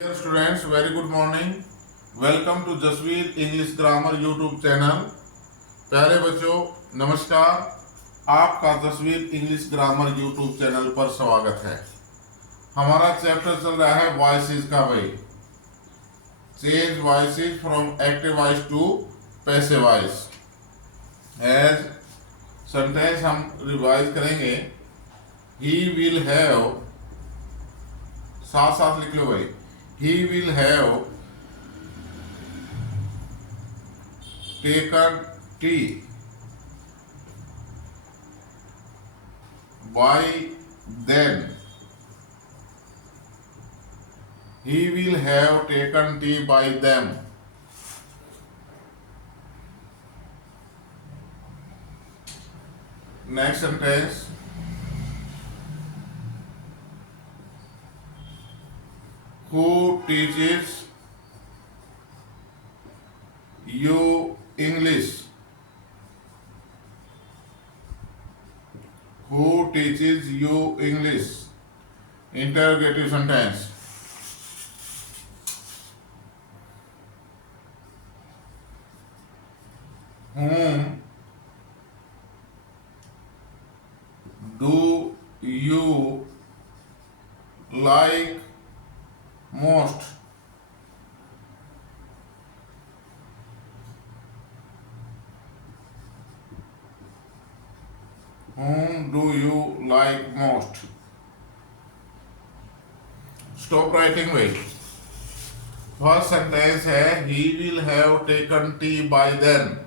Dear students, very good morning. Welcome to Jasveer English Grammar YouTube channel. प्यारे बच्चों नमस्कार। आपका Jasveer English grammar YouTube channel पर स्वागत है। हमारा चैप्टर चल रहा है वॉइसेस का भाई। Change voices from active voice to passive voice. As sentence हम रिवाइज करेंगे। ही विल हैव, साथ साथ लिख लो भाई। He will have taken tea by then. He will have taken tea by them. Next sentence. Who teaches you English? Who teaches you English? Interrogative sentence. Whom do you like most? Whom do you like most? Stop writing wait. First sentence है he will have taken tea by then.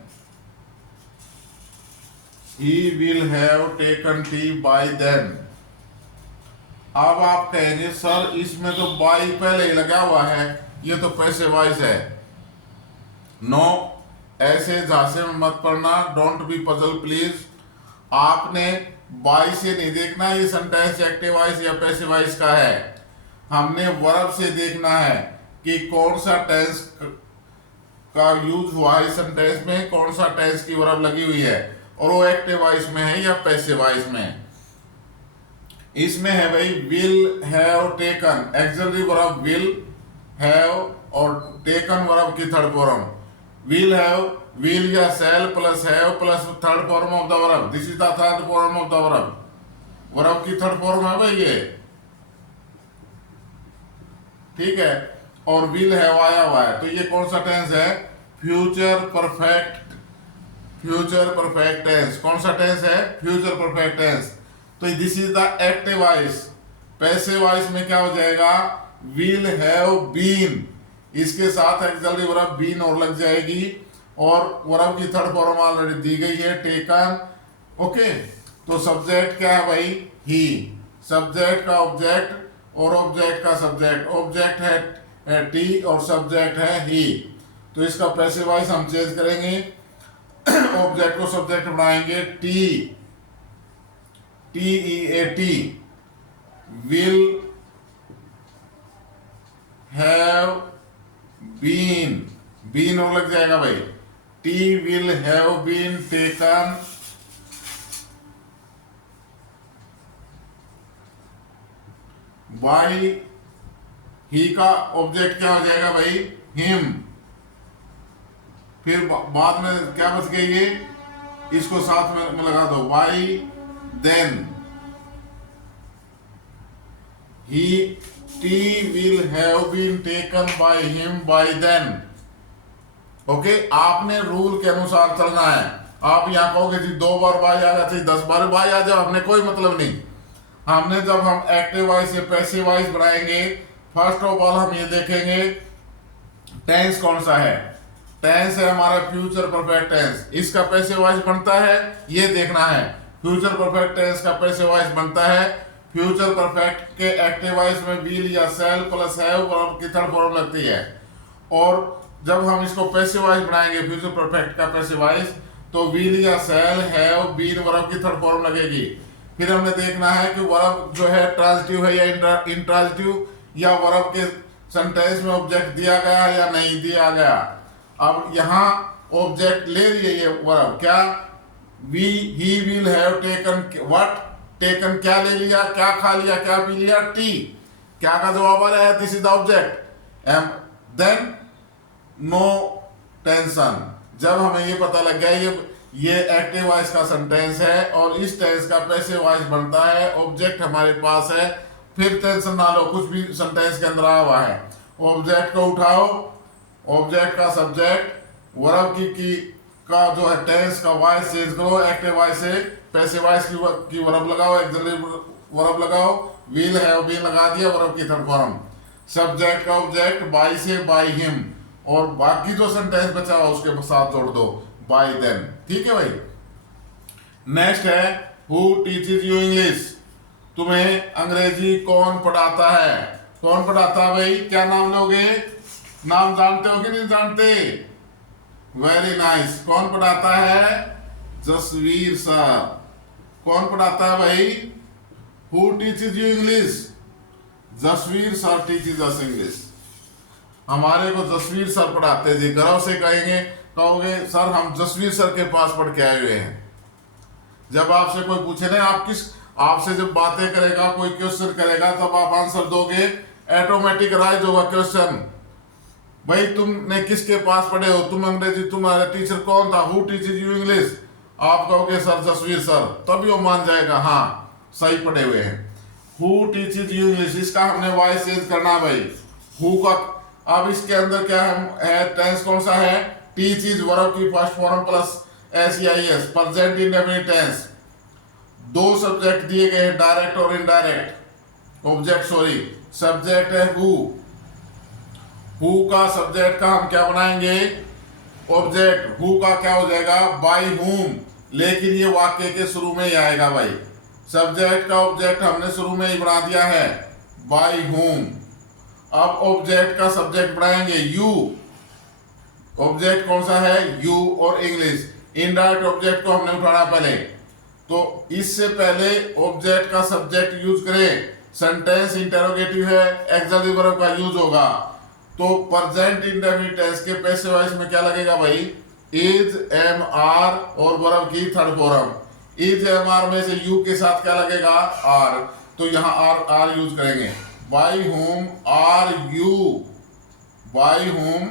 He will have taken tea by then. अब आप कहेंगे sir इसमें तो by पहले ही लगा हुआ है, ये तो पैसिव वॉइस है। नो, ऐसे झांसे में मत पढ़ना। Don't be puzzle please. आपने बाई से नहीं देखना ये सेंटेंस एक्टिव वॉइस या पैसिव वॉइस का है। हमने वर्ब से देखना है कि कौन सा टेंस का यूज हुआ है सेंटेंस में, कौन सा टेंस की वर्ब लगी हुई है और वो एक्टिव वॉइस में है या पैसिव वॉइस में। इसमें है भाई will have taken, auxiliary verb will have और टेकन वर्ब की third form. Will have, will या shall plus have plus third form of the verb. This is the third form of the verb. Verb की third form है भाई ये, ठीक है। और विल हैव आया हुआ है, तो ये कौन सा टेंस है? Future perfect, future perfect tense. कौन सा टेंस है? Future perfect tense. तो this is the active voice. Passive voice में क्या हो जाएगा? विल हैव बीन, इसके साथ एक्सिलरी वर्ब बीन और लग जाएगी और वर्ब की थर्ड फॉर्म ऑलरेडी दी गई है टेकन। ओके, तो सब्जेक्ट क्या है भाई? ही। सब्जेक्ट का ऑब्जेक्ट और ऑब्जेक्ट का सब्जेक्ट। ऑब्जेक्ट है टी और सब्जेक्ट है ही। तो इसका पैसिव वॉइस हम चेंज करेंगे। ऑब्जेक्ट को सब्जेक्ट बनाएंगे T, TEAT, will have been, been और लग जाएगा भाई। T will have been taken by, ही का ऑब्जेक्ट क्या हो जाएगा भाई? him। फिर बाद में क्या बच गई ये, इसको साथ में लगा दो by then he will have been taken by him by then। Okay, आपने रूल के अनुसार चलना है। आप यहाँ कहोगे जी 2 बार बाई आ जाती, 10 बार बाई आ जाओ, हमने कोई मतलब नहीं। हमने जब हम एक्टिव वॉइस से पैसिव वॉइस बनाएंगे, फर्स्ट ऑफ ऑल हम ये देखेंगे टेंस कौन सा है। टेंस है हमारा फ्यूचर परफेक्ट टेंस, इसका पैसिव वॉइस बनता है, ये देखना है। फ्यूचर परफेक्ट टेंस का पैसिव वॉइस बनता है। फ्यूचर परफेक्ट के एक्टिव वॉइस में विल या शैल प्लस हैव वर्ब की थर्ड फॉर्म लगती है। और जब हम इसको पैसिव वॉइस बनाएंगे फ्यूचर परफेक्ट का पैसिव वॉइस, तो विल या शैल हैव बीन वर्ब की थर्ड फॉर्म लगेगी। फिर हमने देखना है कि वर्ब जो है ट्रांजिटिव है या इंट्रांजिटिव, या वर्ब के सेंटेंस में ऑब्जेक्ट दिया गया या नहीं दिया गया। अब यहाँ ऑब्जेक्ट ले रही है ये वर्ब, क्या? He will have taken what, taken क्या ले लिया, क्या खा लिया, क्या पी लिया? टी। क्या का जवाब आ रहा है? This is the object. Am then no tension. जब हमें ये पता लग गया ये एक्टिव वॉइस का सेंटेंस है और इस टेंस का पैसिव वॉइस बनता है, ऑब्जेक्ट हमारे पास है, फिर टेंशन ना लो, कुछ भी सेंटेंस के अंदर आया हुआ है, ऑब्जेक्ट को उठाओ, ऑब्जेक्ट का सब्जेक्ट वर्ब की का जो है टेंस का वॉइस चेंज करो, एक्टिव वॉइस से पैसिव वॉइस की वर्ब लगाओ, एक्सिलरी वर्ब लगाओ, विल हैव बीन लगा दिया वर्ब की थर्ड फॉर्म, सब्जेक्ट का ऑब्जेक्ट बाय से बाय हिम, और बाकी जो सेंटेंस बचा हुआ उसके साथ जोड़ दो बाय देन। ठीक है भाई। नेक्स्ट है हु टीचेस यू इंग्लिश। तुम्हें अंग्रेजी कौन पढ़ाता है? कौन पढ़ाता है भाई? क्या नाम लोगे? नाम जानते हो कि नहीं जानते? Very nice. कौन पढ़ाता है? जसवीर सर। कौन पढ़ाता है भाई? Who teaches you English? Jasveer sir teaches us English. हमारे को जसवीर सर पढ़ाते थे। गर्व से कहेंगे, कहोगे सर हम जसवीर सर के पास पढ़ के आए हुए हैं। जब आपसे कोई पूछे ना, आपसे जब बातें करेगा, कोई क्वेश्चन करेगा, तब आप आंसर दोगे, ऑटोमेटिक राइज होगा क्वेश्चन, भाई तुमने किसके पास पढ़े हो, तुम अंग्रेजी, तुम्हारा टीचर कौन था, हु टीचेस यू इंग्लिश? आप कहोगे सर जसवीर सर, तभी वो मान जाएगा हाँ सही पढ़े हुए हैं। हु टीचेस यू इंग्लिश, इसका हमने वॉइस चेंज करना है भाई। हु का अब इसके अंदर क्या है, टेंस कौन सा है? टीचेस वर्ब की first form plus SEIS, present indefinite tense. दो सब्जेक्ट दिए गए हैं, डायरेक्ट और इनडायरेक्ट ऑब्जेक्ट, सॉरी सब्जेक्ट है हु। हु का सब्जेक्ट का हम क्या बनाएंगे? ऑब्जेक्ट। हु का क्या हो जाएगा? बाय हुम, लेकिन ये वाक्य के शुरू में ही आएगा भाई। सब्जेक्ट का ऑब्जेक्ट हमने शुरू में ही बना दिया है बाय हुम। अब ऑब्जेक्ट का सब्जेक्ट बनाएंगे यू। ऑब्जेक्ट कौन सा है? यू और इंग्लिश। इनडायरेक्ट ऑब्जेक्ट को हमने उठाना पहले, तो इससे पहले ऑब्जेक्ट का सब्जेक्ट यूज करें। सेंटेंस इंटरोगेटिव है, एक्सिलरी वर्ब का यूज होगा, तो प्रेजेंट इंडेफिनिट टेंस के पैसिव वॉइस में क्या लगेगा भाई? इज, एम, आर और वर्ब की third form. Is, am, are में से यू के साथ क्या लगेगा? आर, तो यहाँ आर यूज करेंगे। By whom are you, by whom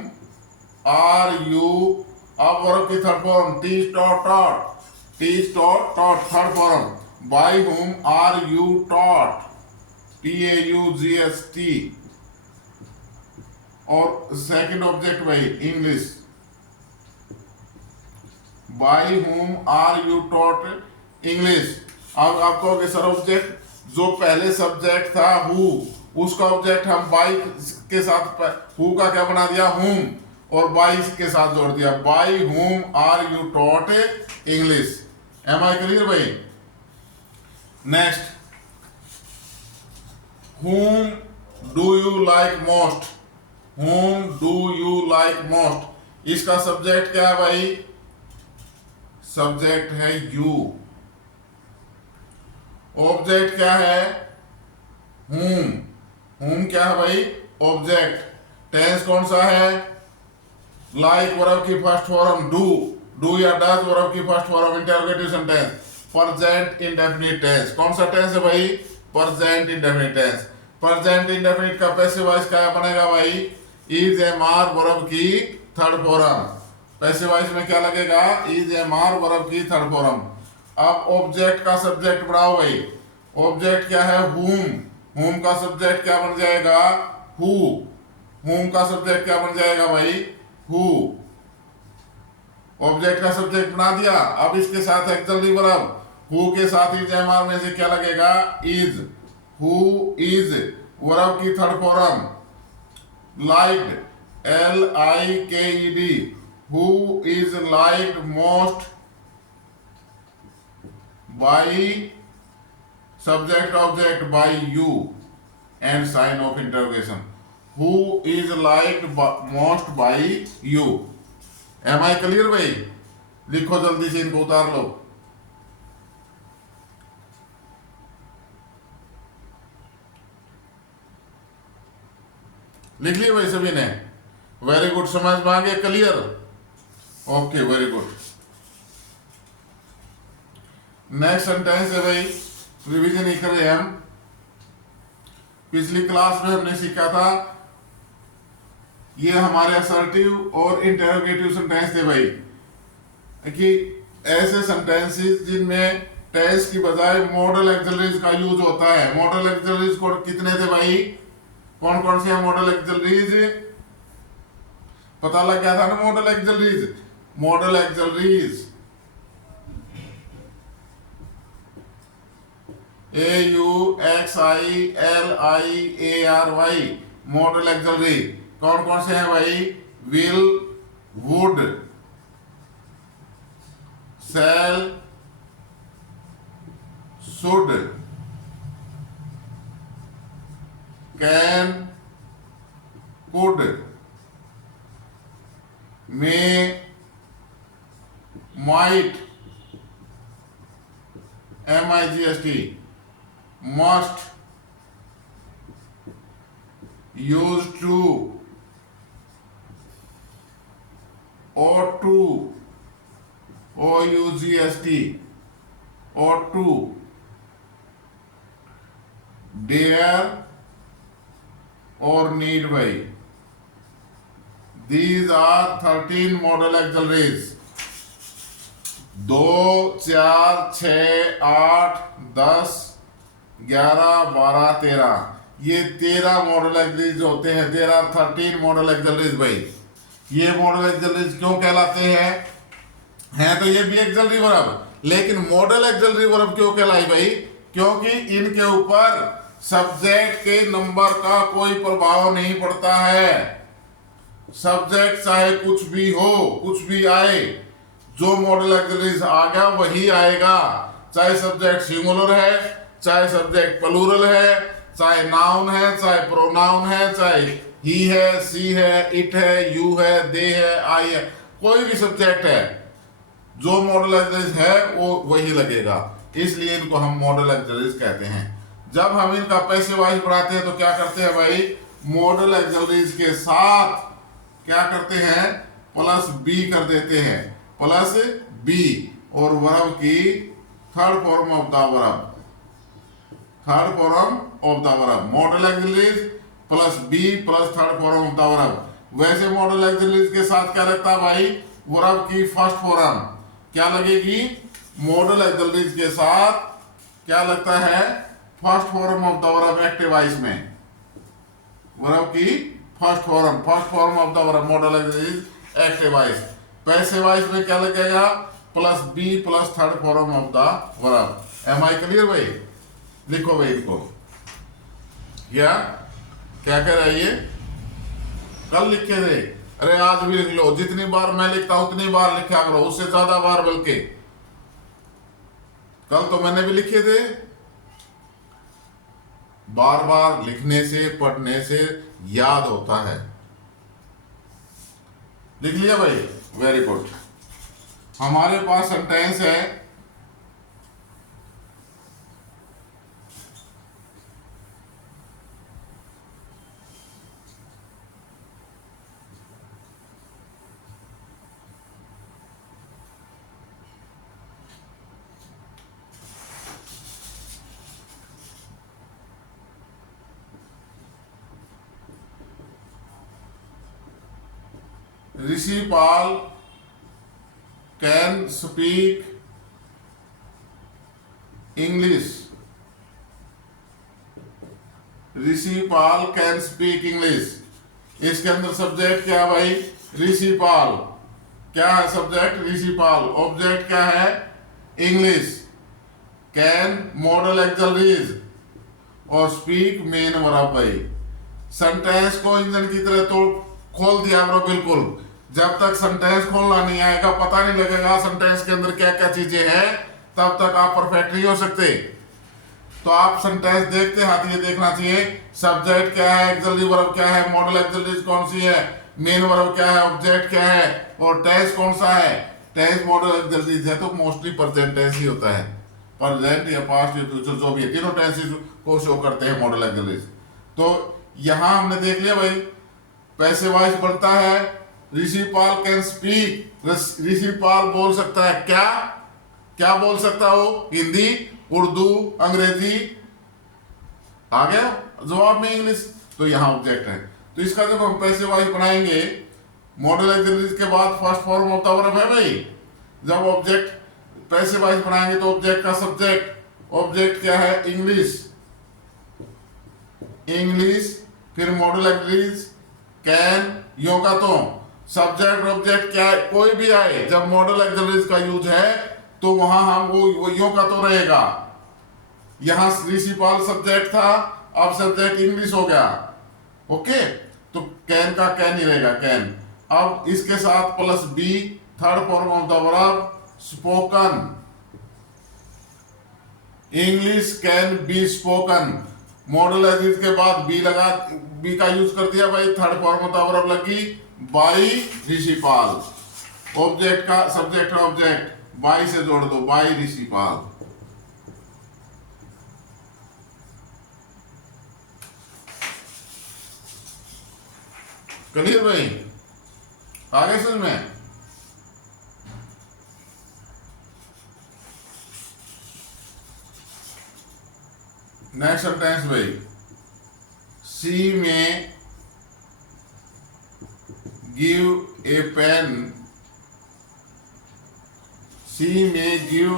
are you. अब वर्ब की third form teach taught taught, teach taught taught third form. By whom are you taught, TAUGST। और सेकंड ऑब्जेक्ट भाई English. By whom are you taught English. अब आप कहोगे sir object जो पहले subject था हु, उसका ऑब्जेक्ट हम बाय के साथ, हु का क्या बना दिया? हुम, और बाय के साथ जोड़ दिया, by whom are you taught English. Am I clear भाई? Next, whom do you like most? whom do you like most? इसका सब्जेक्ट क्या है भाई? सब्जेक्ट है you। ऑब्जेक्ट क्या है? whom। whom क्या है भाई? ऑब्जेक्ट। टेंस कौन सा है? लाइक वर्ब की फर्स्ट फॉर्म डू या डज वर्ब की first form, interrogative sentence, present indefinite tense. कौन सा टेंस है भाई? Present indefinite tense. Present indefinite का पैसिव वॉइस क्या बनेगा भाई? इज, एम, आर वर्ब की थर्ड फॉर्म। पैसिव वॉइस में क्या लगेगा? इज, एम, आर वर्ब की थर्ड फॉर्म। अब ऑब्जेक्ट का सब्जेक्ट बढ़ाओ भाई। ऑब्जेक्ट क्या है? हुम। हुम का सब्जेक्ट क्या बन जाएगा? हु। हुम का सब्जेक्ट क्या बन जाएगा भाई? हु। ऑब्जेक्ट का सब्जेक्ट बना दिया। अब इसके साथ एक्सिलरी वर्ब, हु के साथ इज, एम, आर में से क्या लगेगा? इज। हु इज वर्ब की third form, liked, LIKED। Who is liked most by subject object by you and sign of interrogation. Who is liked most by you. Am I clear भाई? लिखो जल्दी से, इनको उतार लो। लिख लिया भाई सभी ने? Very good. समझ में आ गया? Clear? Okay, very good. Next sentence है भाई, रिवीजन ही करें हम। पिछली क्लास में हमने सीखा था ये हमारे असर्टिव और इंटेरोगेटिव सेंटेंस थे भाई, कि ऐसे सेंटेंसेस जिनमें टेंस की बजाय मॉडल एक्सिलरीज का यूज होता है। मॉडल एक्सिलरीज को कितने थे भाई, कौन कौन से हैं मॉडल एक्सिलरीज, पता लग गया था ना। Modal auxiliaries, modal auxiliaries AUXILIARY, modal auxiliary कौन कौन से हैं भाई, will, would, shall, should, can, could, may, might, MIGST, must, used to, ought to, OUGST, ought to, dare or need by. These are 13 modal auxiliaries. 2, 4, 6, 8, 10, 11, 12, 13, ये 13 model auxiliaries होते हैं। There are 13 model auxiliaries भाई। ये model auxiliaries क्यों कहलाते हैं तो ये भी एक्सिलरी वर्ब, लेकिन मॉडल एक्सिलरी वर्ब क्यों कहलाई भाई, क्योंकि इनके ऊपर सब्जेक्ट के नंबर का कोई प्रभाव नहीं पड़ता है। सब्जेक्ट चाहे कुछ भी हो, कुछ भी आए, जो मॉडल एक्सिलरीज आ गया वही आएगा। चाहे सब्जेक्ट सिंगुलर है, चाहे सब्जेक्ट प्लूरल है, चाहे नाउन है, चाहे प्रोनाउन है, चाहे ही है, सी है, इट है, यू है, दे है, आई है, कोई भी सब्जेक्ट है, जो मॉडल एक्सिलरीज है वो वही लगेगा। इसलिए इनको हम मॉडल एक्सिलरीज कहते हैं। जब हम इनका पैसे वाइज पढ़ाते हैं तो क्या करते हैं भाई, मॉडल एक्सिलरीज के साथ क्या करते हैं, प्लस बी कर देते हैं, प्लस बी, और वर्ब की third form of the verb, third form of the verb, modal auxiliaries plus be plus third form of the verb. वैसे मॉडल एक्सिलरीज के साथ क्या लगता है भाई, वर्ब की फर्स्ट फॉर्म क्या लगेगी, मॉडल एक्सिलरीज के साथ क्या लगता है, first form of the verb active voice में, वर्ब की first form of the verb modal auxiliaries active voice. Passive voice में क्या लगेगा, plus be plus third form of the verb. Am I clear भाई, लिखो भाई इनको, क्या क्या कह रहा है ये, कल लिखे थे, अरे आज भी लिख लो, जितनी बार मैं लिखता हूं उतनी बार लिखा करो, उससे ज्यादा बार, बल्कि कल तो मैंने भी लिखे थे। बार बार लिखने से, पढ़ने से याद होता है। लिख लिया भाई, वेरी गुड। हमारे पास सेंटेंस है, Rishi Pal can speak English, Rishi Pal can speak English. इसके अंदर सब्जेक्ट क्या है भाई, ऋषि पाल, क्या है सब्जेक्ट, ऋषि पाल, ऑब्जेक्ट क्या है, इंग्लिश, कैन मॉडल एक्सिलरीज, और स्पीक मेन वर्ब भाई। सेंटेंस को इंजन की तरह तो खोल दिया करो बिल्कुल, जब तक सेंटेंस खोलना नहीं आएगा, पता नहीं लगेगा सेंटेंस के अंदर क्या क्या चीजें हैं, तब तक आप परफेक्ट नहीं हो सकते। तो आप सेंटेंस देखते हाथ ये देखना चाहिए, सब्जेक्ट क्या है, एक्सिलरी वर्ब क्या है, मॉडल एक्सिलरीज कौन सी है, मेन वर्ब क्या है, ऑब्जेक्ट क्या है, और टेंस कौन सा है। टेंस मॉडल एक्सिलरीज है तो मोस्टली प्रेजेंट टेंस ही होता है, प्रेजेंट या पास्ट या फ्यूचर जो भी है, तीनों टेंसेस को शो करते हैं मॉडल एक्सिलरीज। तो यहां हमने देख लिया भाई, पैसिव वॉइस बढ़ता है, ऋषि पाल कैन स्पीक, ऋषि पाल बोल सकता है, क्या क्या बोल सकता हो, हिंदी, उर्दू, अंग्रेजी, आ गया जवाब में इंग्लिश, तो यहां ऑब्जेक्ट है। तो तो इसका जब हम पैसे वाइज बनाएंगे, मॉडल एक्सिलरीज के बाद first form of the verb है भाई। जब ऑब्जेक्ट पैसे वाइज बनाएंगे तो ऑब्जेक्ट का सब्जेक्ट, ऑब्जेक्ट क्या है, इंग्लिश, इंग्लिश, फिर मॉडल एक्सिलरीज कैन, यो का तो सब्जेक्ट ऑब्जेक्ट क्या है, कोई भी आए जब मॉडल एक्सिलरीज का यूज है तो वहां हम वो यो का तो रहेगा। यहां प्रिंसिपल सब्जेक्ट था, अब सब्जेक्ट इंग्लिश हो गया, ओके, तो कैन का कैन ही रहेगा, कैन। अब इसके साथ plus be, third form of the verb spoken, English can be spoken. Modal auxiliaries के बाद बी लगा, बी का यूज कर दिया भाई, third form of the verb लगी बाई प्रिंसिपल। ऑब्जेक्ट का सब्जेक्ट ऑब्जेक्ट बाई से जोड़ दो, बाई प्रिंसिपल। क्लियर भाई, आगे समझ में। नेक्स्ट सेंटेंस भाई, सी में गिव ए पेन, सी में गिव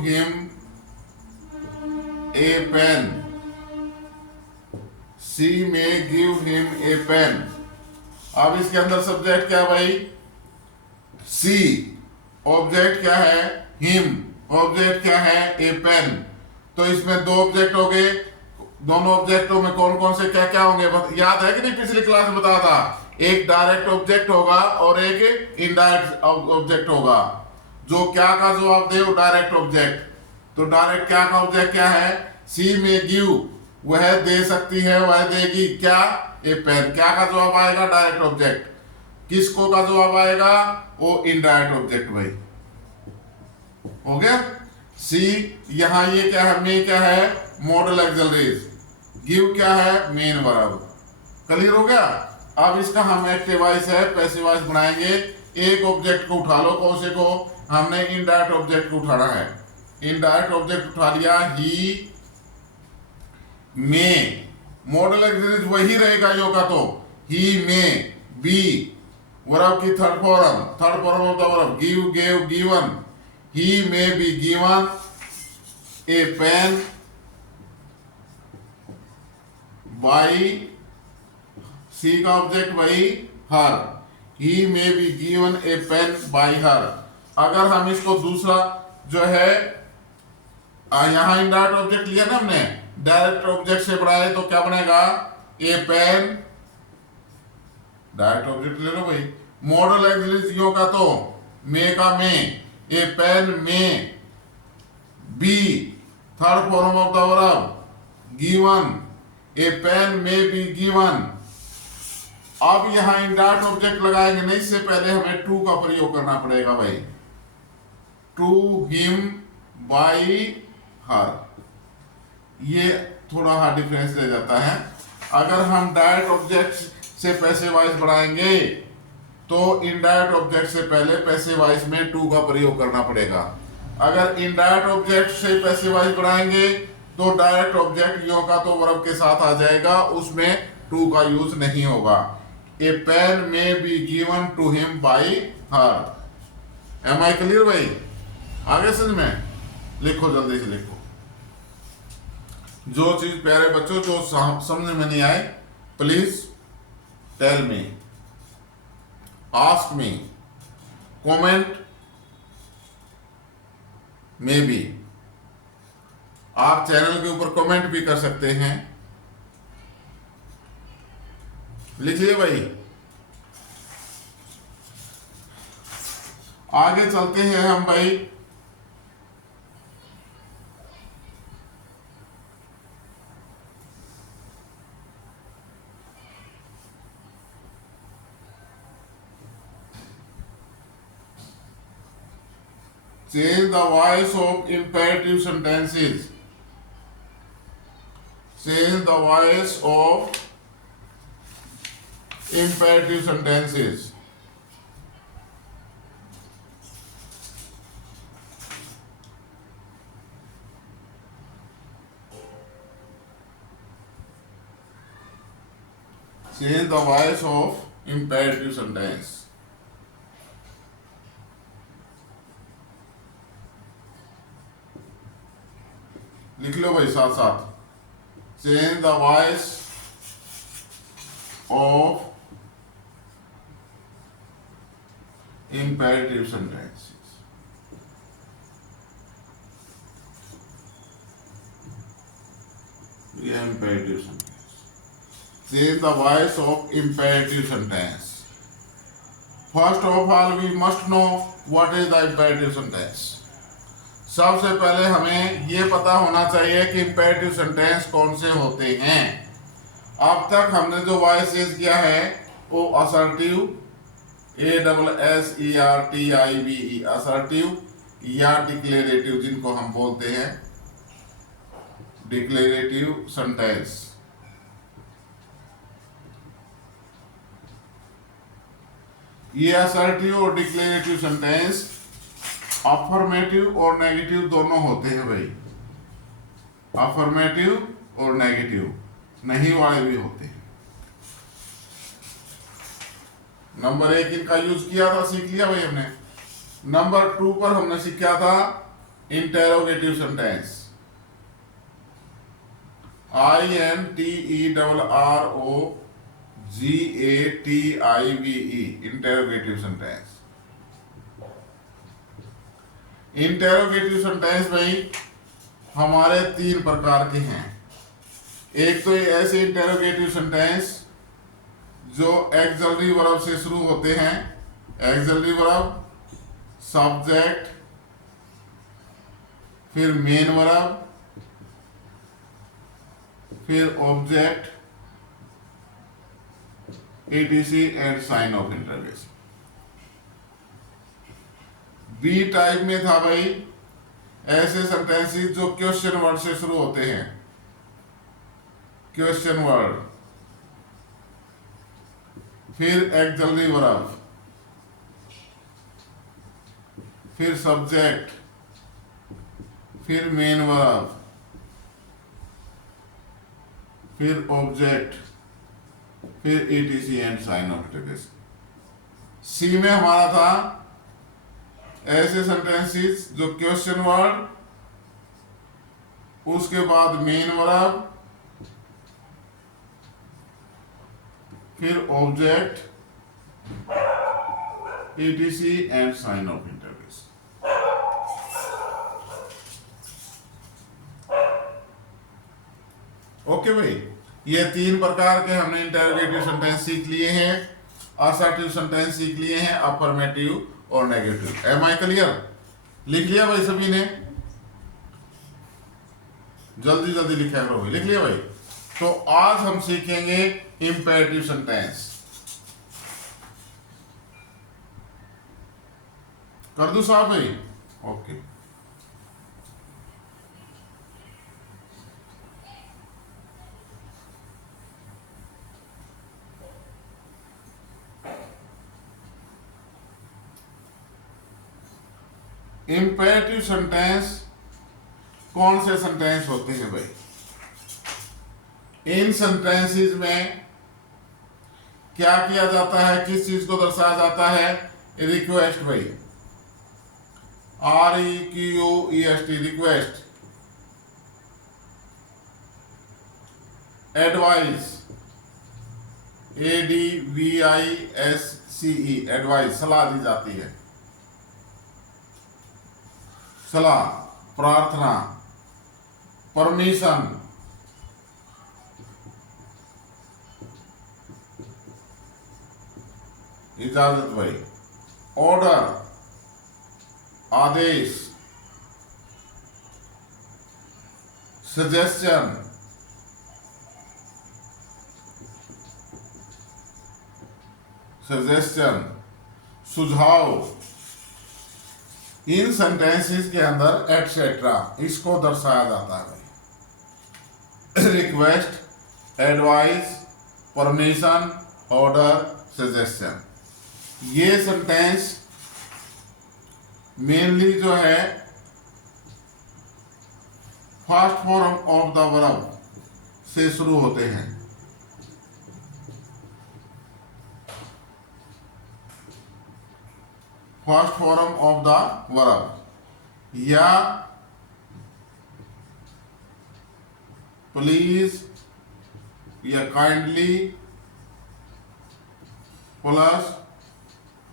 हिम ए पेन, सी में गिव हिम ए पेन। अब इसके अंदर सब्जेक्ट क्या है भाई, सी, ऑब्जेक्ट क्या है, हिम, ऑब्जेक्ट क्या है, ए पेन। तो इसमें दो ऑब्जेक्ट हो गए, दोनों ऑब्जेक्टों में कौन कौन से क्या क्या होंगे याद है कि नहीं, पिछली क्लास में बताया था। एक डायरेक्ट ऑब्जेक्ट होगा और एक इनडायरेक्ट ऑब्जेक्ट होगा। जो क्या का जवाब दे वो डायरेक्ट ऑब्जेक्ट। तो डायरेक्ट क्या का ऑब्जेक्ट क्या है, सी में गिव, वह दे सकती है, वह देगी क्या, ए पेन। क्या का जवाब आएगा, डायरेक्ट ऑब्जेक्ट। किसको का जवाब आएगा, वो इनडायरेक्ट ऑब्जेक्ट भाई, हो गया। सी, यहां ये क्या है, मे क्या है, मॉडल एक्सिलरीज, गिव क्या है, मेन वर्ब। क्लियर हो गया। अब इसका हम एक्टिव वॉइस है पैसिव वॉइस बनाएंगे। एक ऑब्जेक्ट को उठा लो, कौन से को, हमने इनडायरेक्ट ऑब्जेक्ट को उठाना है। इनडायरेक्ट ऑब्जेक्ट उठा लिया, ही मे, मॉडल एक्सिलरीज वही रहेगा यो का, तो ही मे बी, वर्ब की third form of the verb, give, gave, given. He may be given a pen by, she का ऑब्जेक्ट वही her, he may be given a pen by her. अगर हम इसको दूसरा जो है, यहां इनडायरेक्ट ऑब्जेक्ट लिया ना हमने, डायरेक्ट ऑब्जेक्ट से बढ़ाए तो क्या बनेगा, ए पेन, डायरेक्ट ऑब्जेक्ट ले लो भाई। मॉडल एक्सिलरीज यो का तो मे का may, a pen may be, third form of the verb given, a pen may be given. अब यहां इनडायरेक्ट ऑब्जेक्ट लगाएंगे नहीं, इससे पहले हमें टू का प्रयोग करना पड़ेगा भाई, टू हिम बाई हर। ये थोड़ा हाँ डिफरेंस रह जाता है। अगर हम डायरेक्ट ऑब्जेक्ट से पैसिव वॉइस बढ़ाएंगे तो इनडायरेक्ट ऑब्जेक्ट से पहले पैसिव वॉइस में टू का प्रयोग करना पड़ेगा। अगर इनडायरेक्ट ऑब्जेक्ट से पैसिव वॉइस बढ़ाएंगे तो डायरेक्ट ऑब्जेक्ट यो का तो वर्ब के साथ आ जाएगा, उसमें टू का यूज नहीं होगा। A pen may be given to him by her. Am I clear भाई, आगे समझ में। लिखो जल्दी से लिखो, जो चीज प्यारे बच्चों जो समझ में नहीं आए please tell me, ask me, comment में भी। आप चैनल के ऊपर कमेंट भी कर सकते हैं, लिखिए भाई। आगे चलते हैं हम भाई, change the voice of imperative sentences. Change the voice of imperative sentences. Change the voice of imperative sentence. लिख लो भाई साथ साथ, change the voice of imperative sentences। ये imperative sentence, change the voice of imperative sentence। First of all we must know what is the imperative sentence। सबसे पहले हमें ये पता होना चाहिए कि imperative sentence कौन से होते हैं। अब तक हमने जो वॉइस यूज किया है वो असर्टिव, ASSERTIVE असर्टिव, या डिक्लेरेटिव जिनको हम बोलते हैं डिक्लेरेटिव सेंटेंस। ये असर्टिव और डिक्लेरेटिव सेंटेंस अफर्मेटिव और नेगेटिव दोनों होते हैं भाई, अफर्मेटिव और नेगेटिव, नहीं वाले भी होते हैं। नंबर 1 इनका यूज किया था, सीख लिया भाई हमने। नंबर 2 पर हमने सीखा था interrogative sentence, INTERROGATIVE interrogative sentence. Interrogative sentence भाई हमारे 3 प्रकार के हैं। एक तो ये ऐसे इंटेरोगेटिव सेंटेंस जो एक्सिलरी वर्ब से शुरू होते हैं, एक्सिलरी वर्ब, सब्जेक्ट, फिर मेन वर्ब, फिर object, etc and sign of interrogation. B type में था भाई ऐसे सेंटेंसेस जो क्वेश्चन वर्ड से शुरू होते हैं, क्वेश्चन वर्ड, फिर एक्सिलरी वर्ब, फिर सब्जेक्ट, फिर मेन वर्ब, फिर ऑब्जेक्ट, फिर etc and sign of interrogation. सी में हमारा था ऐसे सेंटेंसेस जो क्वेश्चन वर्ड, उसके बाद मेन वर्ब, फिर object, etc and sign of interrogation. Okay भाई, ये 3 प्रकार के हमने इंटरोगेटिव सेंटेंस सीख लिए हैं, असर्टिव सेंटेंस सीख लिए हैं, अफर्मेटिव और नेगेटिव। M I clear? लिख लिया भाई सभी ने? जल्दी जल्दी लिखा करो भाई। लिख लिया भाई? तो आज हम सीखेंगे इंपेरेटिव सेंटेंस। कर दूं साहब भाई? ओके। इंपेरेटिव सेंटेंस कौन से सेंटेंस होते हैं भाई? इन सेंटेंसेस में क्या किया जाता है, किस चीज को दर्शाया जाता है? रिक्वेस्ट भाई, REQUEST request, advice, ADVISCE advice सलाह दी जाती है, सलाह, प्रार्थना, परमिशन, इजाजत भाई, ऑर्डर आदेश, सजेशन, सुझाव। इन सेंटेंसेस के अंदर एटसेट्रा इसको दर्शाया जाता है भाई। Request, advice, permission, order, suggestion, ये सेंटेंस मेनली जो है first form of the verb से शुरू होते हैं। First form of the verb, या प्लीज या kindly plus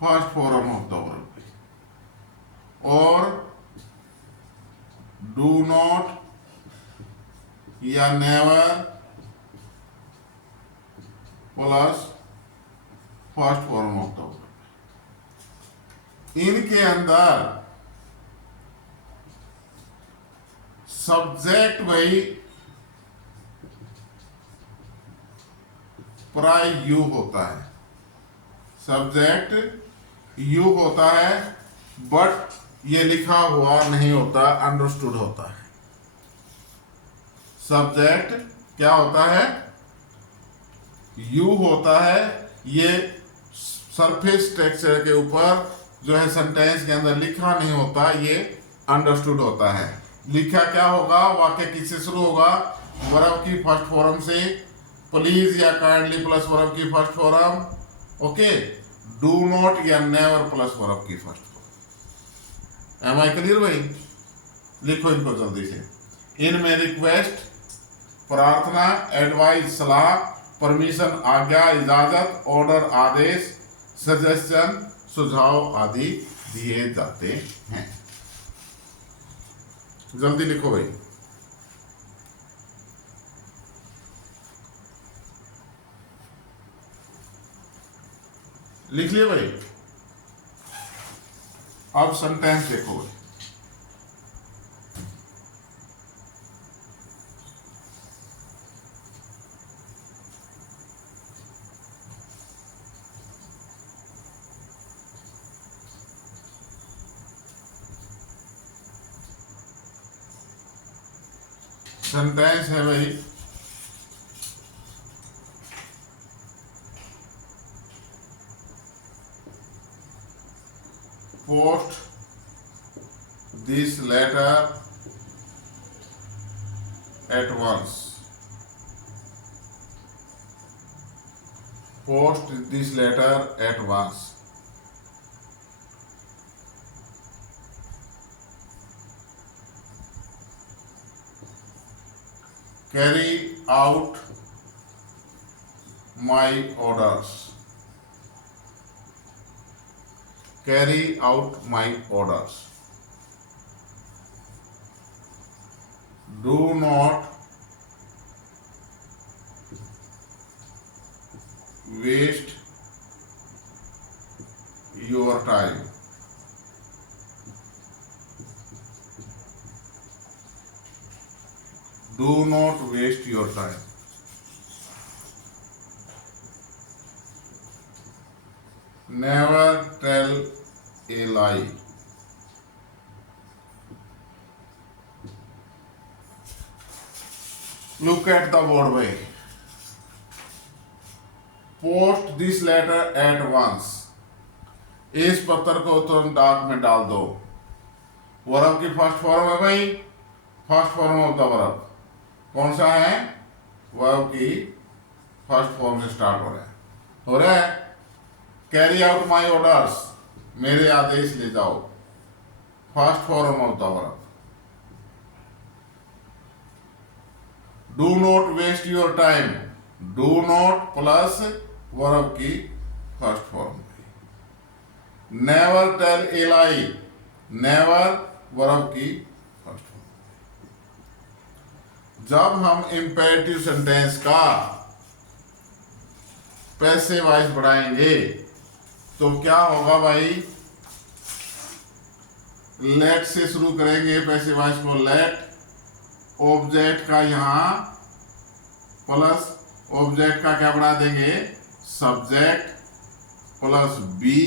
first form of the verb, और डू नॉट या never plus first form of the verb. इनके अंदर सब्जेक्ट भाई प्राय यू होता है, सब्जेक्ट यू होता है, बट ये लिखा हुआ नहीं होता, अंडरस्टूड होता है। सब्जेक्ट क्या होता है, यू होता है, ये सरफेस टेक्सचर के ऊपर जो है सेंटेंस के अंदर लिखा नहीं होता, ये अंडरस्टूड होता है। लिखा क्या होगा, वाक्य किससे शुरू होगा, वर्ब की फर्स्ट फॉर्म से, प्लीज या काइंडली प्लस वर्ब की first form, okay, do not या नेवर प्लस वर्ब की first form. Am I clear भाई? लिखो इनको जल्दी से। इनमें रिक्वेस्ट प्रार्थना, एडवाइस सलाह, परमिशन आज्ञा, इजाजत, ऑर्डर आदेश, सजेशन सुझाव आदि दिए जाते हैं। जल्दी लिखो भाई। लिख लिया भाई? अब सेंटेंस देखो भाई। सेंटेंस है भाई, post this letter at once, post this letter at once. Carry out my orders. Carry out my orders. Do not waste your time. Do not waste your time. Never tell a lie. Look at the board way. Post this letter at once. इस पत्र को तुरंत डाक में डाल दो। Verb की first form है भाई, first form of the verb कौन सा है, वर्ब की फर्स्ट फॉर्म से स्टार्ट हो रहा है। कैरी आउट माई ऑर्डर्स, मेरे आदेश ले जाओ, first form of the verb. Do not waste your time, do not plus verb की first form. Never tell a lie, never verb की फर्स्ट फॉर्म। जब हम इंपेरेटिव सेंटेंस का पैसे वाइज बढ़ाएंगे तो क्या होगा भाई, लेट से शुरू करेंगे पैसे वाइज को, लेट ऑब्जेक्ट का यहां प्लस ऑब्जेक्ट का क्या बढ़ा देंगे, subject plus be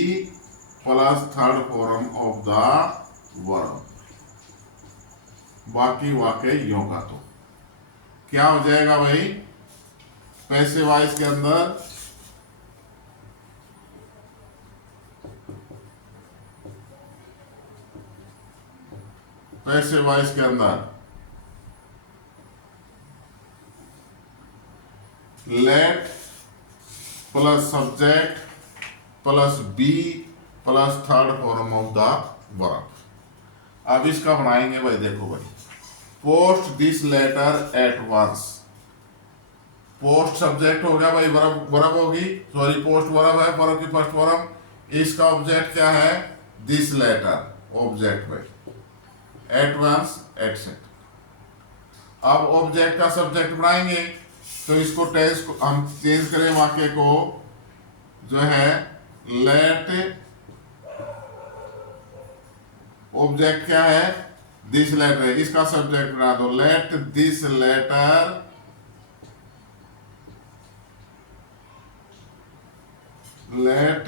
plus third form of the verb. बाकी वाक्य यों का तो क्या हो जाएगा भाई, पैसे वाइज के अंदर पैसे वाइज के अंदर let plus subject plus be plus third form of the verb. अब इसका बनाएंगे भाई, देखो भाई, post this letter at once. Post subject हो गया भाई, वर्ब वर्ब होगी, सॉरी पोस्ट वर्ब है, वर्ब की फर्स्ट फॉर्म। इसका ऑब्जेक्ट क्या है, दिस लेटर ऑब्जेक्ट भाई, एट वंस एटसेट्रा। अब ऑब्जेक्ट का सब्जेक्ट बनाएंगे तो इसको टेंस हम चेंज करें, वाक्य को जो है लेट, ऑब्जेक्ट क्या है, दिस लेटर, इसका सब्जेक्ट बना दो let this letter let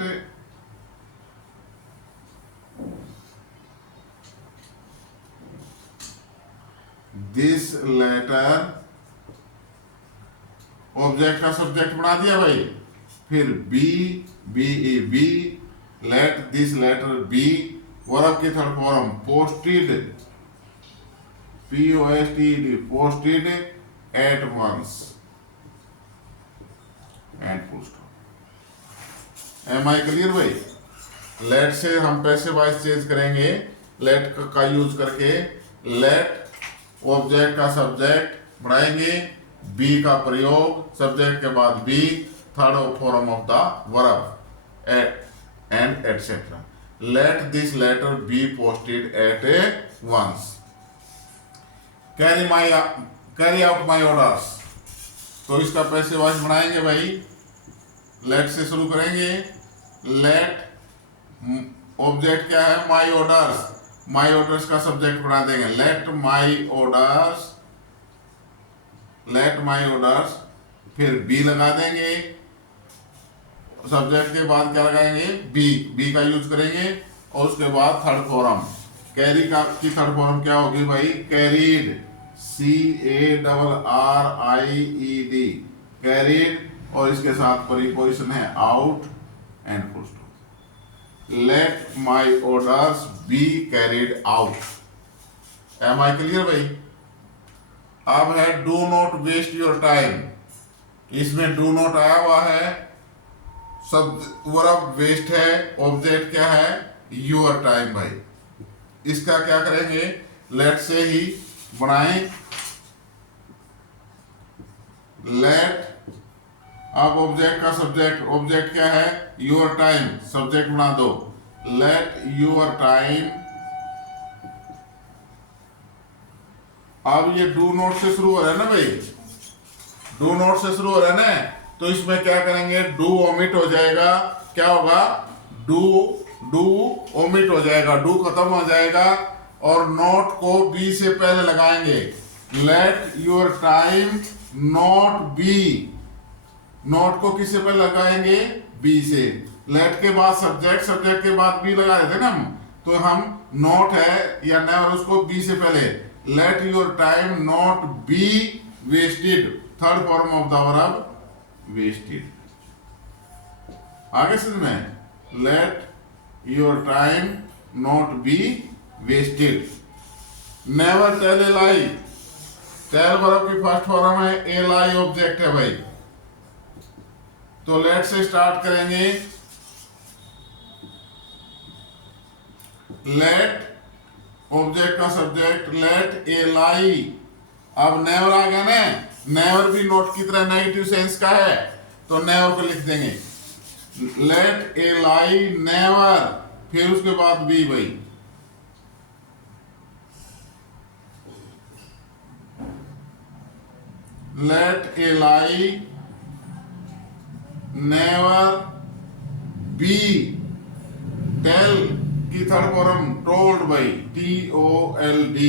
this letter, object का सब्जेक्ट बना दिया भाई, फिर be B E be, let this letter be, verb की third form posted, POSTED, posted at once and full stop. Am I clear भाई? Let से हम passive voice change करेंगे, लेट का यूज करके लेट ऑब्जेक्ट का सब्जेक्ट बनाएंगे, be का प्रयोग, सब्जेक्ट के बाद be, third form of the verb and etcetera. Let this letter be posted at once. Carry out my orders, तो इसका पैसे वाइज बनाएंगे भाई, लेट से शुरू करेंगे, लेट ऑब्जेक्ट क्या है, माई ऑर्डर्स, माई ऑर्डर्स का सब्जेक्ट बना देंगे, late my orders, late my orders, फिर बी लगा देंगे, सब्जेक्ट के बाद क्या लगाएंगे, बी, बी का यूज करेंगे, और उसके बाद थर्ड फॉर्म, कैरी का की थर्ड फॉर्म क्या होगी भाई, कैरीड, CARRIED, कैरीड, और इसके साथ प्रीपोजिशन है out and full stop. Let my orders be carried out. Am I clear भाई? अब है do not waste your time, इसमें डू नॉट आया हुआ है, सब वर्ब वेस्ट है, ऑब्जेक्ट क्या है, योर टाइम भाई। इसका क्या करेंगे, लेट से ही बनाएं, लेट, अब ऑब्जेक्ट का सब्जेक्ट, ऑब्जेक्ट क्या है, योर टाइम, सब्जेक्ट बना दो, लेट योर टाइम। अब ये डू नॉट से शुरू हो रहा है ना भाई, डू नॉट से शुरू हो रहा है ना, तो इसमें क्या करेंगे, डू ओमिट हो जाएगा, क्या होगा, डू ओमिट हो जाएगा, डू खत्म हो जाएगा, और नॉट को बी से पहले लगाएंगे, late your time not B, not को किससे पहले लगाएंगे, बी से, लेट के बाद सब्जेक्ट, सब्जेक्ट के बाद बी लगा रहे थे ना हम, तो हम नॉट है या नेवर, उसको बी से पहले, let your time not be wasted, third form of the verb wasted. आगे समझ में, let your time not be wasted. Never tell a lie, tell verb की फर्स्ट फॉर्म है, ए लाई ऑब्जेक्ट है भाई, तो लेट से स्टार्ट करेंगे, लेट ऑब्जेक्ट का सब्जेक्ट, लेट ए लाई। अब नेवर आ गया ना, नेवर भी नोट की तरह नेगेटिव सेंस का है, तो नेवर को लिख देंगे, लेट ए लाई नेवर, फिर उसके बाद बी भाई, let a lie never be, tell की थर्ड फॉर्म टोल्ड भाई, TOLD,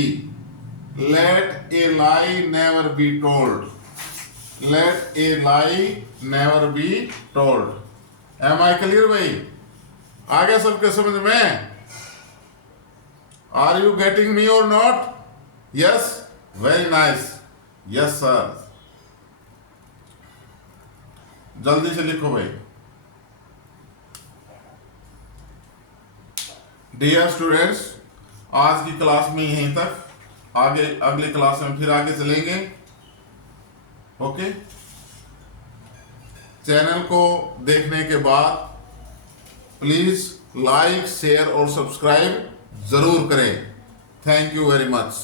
let a lie never be told, let a lie never be told. Am I clear भाई? आगे सबके समझ में? आर यू गेटिंग मी और not? Yes, very nice, yes sir. जल्दी से लिखो भाई। डियर स्टूडेंट्स, आज की क्लास में यहीं तक, आगे अगली क्लास में फिर आगे चलेंगे। ओके, चैनल को देखने के बाद प्लीज लाइक शेयर और सब्सक्राइब जरूर करें। Thank you very much.